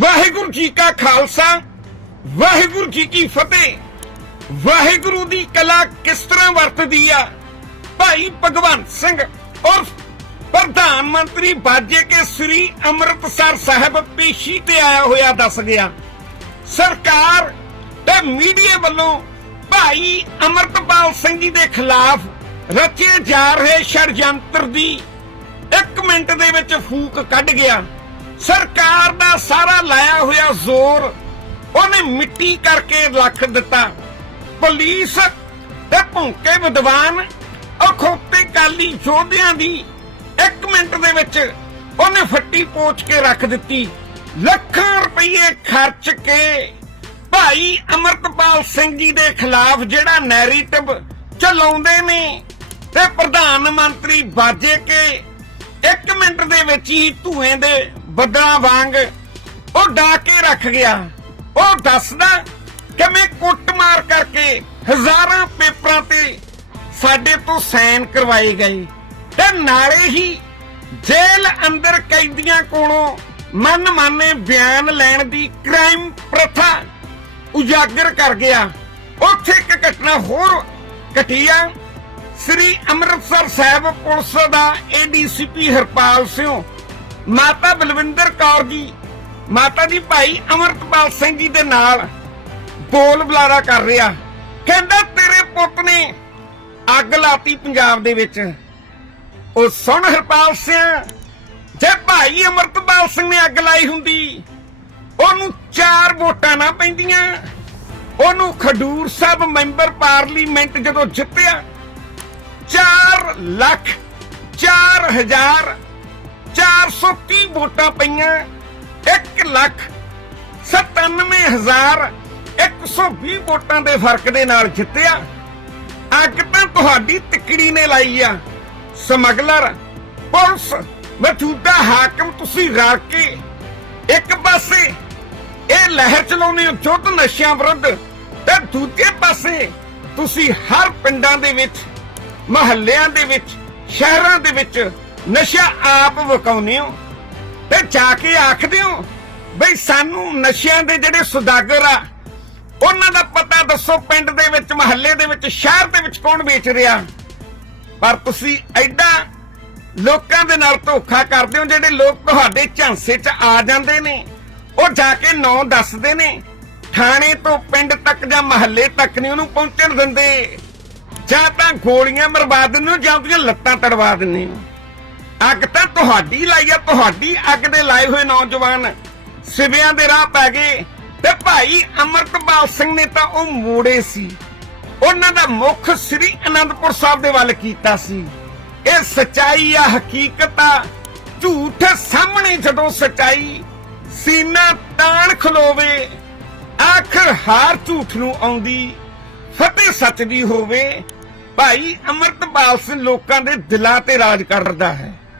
ਵਾਹਿਗੁਰੂ ਜੀ ਕਾ ਖਾਲਸਾ, ਵਾਹਿਗੁਰੂ ਜੀ ਕੀ ਫਤਿਹ। ਵਾਹਿਗੁਰੂ ਦੀ ਕਲਾ ਕਿਸ ਤਰ੍ਹਾਂ ਵਰਤਦੀ ਆ? ਭਾਈ ਭਗਵੰਤ ਸਿੰਘ ਔਰ ਪ੍ਰਧਾਨ ਮੰਤਰੀ ਬਾਜੇ ਕੇ ਸ੍ਰੀ ਅੰਮ੍ਰਿਤਸਰ ਸਾਹਿਬ ਪੇਸ਼ੀ ਤੇ ਆਇਆ ਹੋਇਆ ਦੱਸ ਗਿਆ। ਸਰਕਾਰ ਤੇ ਮੀਡੀਆ ਵੱਲੋਂ ਭਾਈ ਅਮਰਤਪਾਲ ਸਿੰਘ ਜੀ ਦੇ ਖਿਲਾਫ ਰਚੇ ਜਾ ਰਹੇ ਛੜਯੰਤਰ ਦੀ ਇੱਕ ਮਿੰਟ ਦੇ ਵਿੱਚ ਫੂਕ ਕੱਢ ਗਿਆ। ਸਰਕਾਰ ਦਾ ਸਾਰਾ ਲਾਇਆ ਹੋਇਆ ਜ਼ੋਰ, ਉਹਨੇ ਮਿੱਟੀ ਕਰਕੇ ਰੱਖ ਦਿੱਤਾ। ਪੁਲਿਸ ਤੇ ਭੌਂਕੇ ਵਿਦਵਾਨ ਅਖੋਤੇ ਕਾਲੀ ਯੋਧਿਆਂ ਦੀ ਇੱਕ ਮਿੰਟ ਦੇ ਵਿੱਚ ਉਹਨੇ ਫੱਟੀ ਪੋਚ ਕੇ ਰੱਖ ਦਿੱਤੀ। ਲੱਖਾਂ ਰੁਪਏ ਖਰਚ ਕੇ ਭਾਈ ਅਮਰਤਪਾਲ ਸਿੰਘ ਜੀ ਦੇ ਖਿਲਾਫ ਜਿਹੜਾ ਨੈਰੇਟਿਵ ਚਲਾਉਂਦੇ ਨੇ, ਤੇ ਪ੍ਰਧਾਨ ਮੰਤਰੀ ਬਾਜੇ ਕੇ ਇੱਕ ਮਿੰਟ ਦੇ ਵਿੱਚ ਹੀ ਧੂਏ ਦੇ ਬੱਦਲਾਂ ਵਾਂਗ ਉਹ ਡਾ ਕੇ ਰੱਖ ਗਿਆ। ਉਹ ਦੱਸਦਾ ਕਿ ਮੈਂ ਕੁੱਟਮਾਰ ਕਰਕੇ ਹਜ਼ਾਰਾਂ ਪੇਪਰਾਂ ਤੇ ਸਾਡੇ ਤੋਂ ਸਾਈਨ ਕਰਵਾਏ ਗਏ। ਤੇ ਨਾਲੇ ਹੀ ਜੇਲ੍ਹ ਅੰਦਰ ਕੈਦੀਆਂ ਕੋਲੋਂ ਮਨ ਮਾਨੇ ਬਿਆਨ ਲੈਣ ਦੀ ਕ੍ਰਾਈਮ ਪ੍ਰਥਾ ਉਜਾਗਰ ਕਰ ਗਿਆ। ਉੱਥੇ ਇੱਕ ਘਟਨਾ ਹੋਰ ਘਟੀਆ ਸ੍ਰੀ ਅੰਮ੍ਰਿਤਸਰ ਸਾਹਿਬ ਪੁਲਿਸ ਦਾ ਏਡੀਸੀਪੀ ਹਰਪਾਲ ਸਿੰਘ, ਮਾਤਾ ਬਲਵਿੰਦਰ ਕੌਰ ਜੀ, ਮਾਤਾ ਦੀ ਭਾਈ ਅਮਰਤਪਾਲ ਸਿੰਘ ਜੀ ਦੇ ਨਾਲ ਬੋਲ ਬੁਲਾਰਾ ਕਰ ਰਿਹਾ। ਕਹਿੰਦਾ, ਤੇਰੇ ਪੁੱਤ ਨੇ ਅੱਗ ਲਾਤੀ ਪੰਜਾਬ ਦੇ ਵਿੱਚ। ਉਹ ਸੁਣ ਹਰਪਾਲ ਸਿੰਘ, ਜੇ ਭਾਈ ਅਮਰਤਪਾਲ ਸਿੰਘ ਨੇ ਅੱਗ ਲਾਈ ਹੁੰਦੀ, ਉਹਨੂੰ ਚਾਰ ਵੋਟਾਂ ਨਾ ਪੈਂਦੀਆਂ। ਉਹਨੂੰ ਖਡੂਰ ਸਾਹਿਬ ਮੈਂਬਰ ਪਾਰਲੀਮੈਂਟ ਜਦੋਂ ਜਿੱਤਿਆ 4 ਲੱਖ 4000 430 ਵੋਟਾਂ ਪਈਆਂ 1 ਲੱਖ 97120 ਵੋਟਾਂ ਦੇ ਫ਼ਰਕ ਦੇ ਨਾਲ ਜਿੱਤਿਆ। ਅੱਗ ਤਾਂ ਤੁਹਾਡੀ ਤਿਕੜੀ ਨੇ ਲਾਈ ਆ। ਸਮਗਲਰ, ਪੁਲਿਸ, ਮੌਜੂਦਾ ਹਾਕਮ ਤੁਸੀਂ ਰਲ ਕੇ ਇੱਕ ਪਾਸੇ ਇਹ ਲਹਿਰ ਚਲਾਉਣੇ ਹੋ, ਜੁੱਧ ਨਸ਼ਿਆਂ ਵਿਰੁੱਧ, ਤੇ ਦੂਜੇ ਪਾਸੇ ਤੁਸੀਂ ਹਰ ਪਿੰਡਾਂ ਦੇ ਵਿੱਚ ਮਹੱਲਿਆਂ ਦੇ ਵਿੱਚ, ਸ਼ਹਿਰਾਂ ਦੇ ਵਿੱਚ ਨਸ਼ਾ ਆਪ ਵਕਾਉਂਦੇ ਹੋ ਤੇ ਜਾ ਕੇ ਆਖਦੇ ਹੋ ਬਈ ਸਾਨੂੰ ਨਸ਼ਿਆਂ ਦੇ ਜਿਹੜੇ ਸੁਦਾਗਰ ਆ, ਉਹਨਾਂ ਦਾ ਪਤਾ ਦੱਸੋ ਪਿੰਡ ਦੇ ਵਿੱਚ, ਮਹੱਲੇ ਦੇ ਵਿੱਚ, ਸ਼ਹਿਰ ਦੇ ਵਿੱਚ ਕੌਣ ਵੇਚ ਰਿਹਾ? ਪਰ ਤੁਸੀਂ ਐਡਾ ਲੋਕਾਂ ਦੇ ਨਾਲ ਧੋਖਾ ਕਰਦੇ ਹੋ, ਜਿਹੜੇ ਲੋਕ ਤੁਹਾਡੇ ਝਾਂਸੇ 'ਚ ਆ ਜਾਂਦੇ ਨੇ, ਉਹ ਜਾ ਕੇ ਨੌ ਦੱਸਦੇ ਨੇ, ਥਾਣੇ ਤੋਂ ਪਿੰਡ ਤੱਕ ਜਾਂ ਮਹੱਲੇ ਤੱਕ ਨਹੀਂ ਉਹਨੂੰ ਪਹੁੰਚਣ ਦਿੰਦੇ। ਜਾਂ ਤਾਂ ਗੋਲੀਆਂ ਮਰਵਾ ਦਿੰਦੇ ਹੋ ਜਾਂ ਉਹਦੀਆਂ ਲੱਤਾਂ ਤੜਵਾ ਦਿੰਦੇ ਹੋ? ਅੱਗ ਤਾਂ ਤੁਹਾਡੀ ਲਾਈ ਆ, ਤੁਹਾਡੀ ਅੱਗ ਦੇ ਲਾਏ ਹੋਏ ਨੌਜਵਾਨ ਸਿਵਿਆਂ ਦੇ ਰਾਹ ਪੈ ਗਏ ਤੇ ਭਾਈ ਅਮਰਤਪਾਲ ਸਿੰਘ ਨੇ ਤਾਂ ਉਹ ਮੋੜੇ ਸੀ। ਉਹਨਾਂ ਦਾ ਮੁੱਖ ਸ੍ਰੀ ਅਨੰਦਪੁਰ ਸਾਹਿਬ ਦੇ ਵੱਲ ਕੀਤਾ ਸੀ। ਇਹ ਸਚਾਈ ਆ, ਹਕੀਕਤ ਆ, ਝੂਠ ਸਾਹਮਣੇ ਜਦੋਂ ਸਚਾਈ ਸੀਨਾ ਤਾਣ ਖਲੋਵੇ, ਆਖਰ ਹਾਰ ਝੂਠ ਨੂੰ ਆਉਂਦੀ, ਫਤਿਹ ਸੱਚ ਦੀ ਹੋਵੇ ਭਾਈ ਅਮਰਤਪਾਲ ਸਿੰਘ ਲੋਕਾਂ ਦੇ ਦਿਲਾਂ ਤੇ ਰਾਜ ਕਰਦਾ ਹੈ।